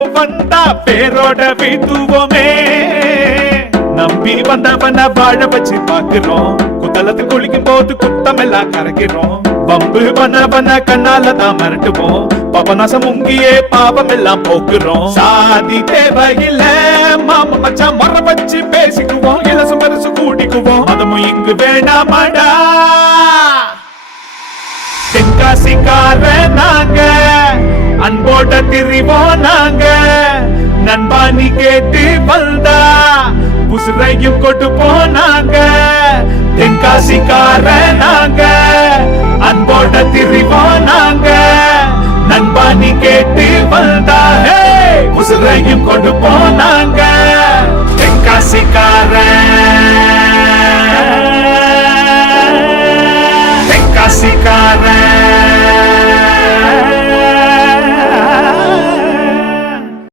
வந்தா பேரோட வீட்டுவோமே. நம்பி வந்தவன வாழ வச்சு பாக்குறோம் குத்தலத்தில் குளிக்கும் போது குத்தமெல்லாம் கரைக்கிறோம். வம்பு பண்ணவன கண்ணால தான் மிரட்டுவோம். பவனாசம் உங்கியே பாவம் எல்லாம் போக்குறோம். சாதி தேவையில்ல மாமா மச்சான் மர வச்சு பேசிக்குவோம். இலசு பெருசு கூட்டிக்குவோம் மதமும் இங்கு வேணாமடா. தென்காசிக்காரன் அன்போட திரிவோம் நாங்க. நண்பா நீ கேட்டு வந்தா. புசுரையும் கொண்டு போனாங்க தென்காசிக்கார நாங்க. அன்போட திரிவோம் நாங்க. நண்பா நீ கேட்டு வந்தா. புசுரையும் கொண்டு போனாங்க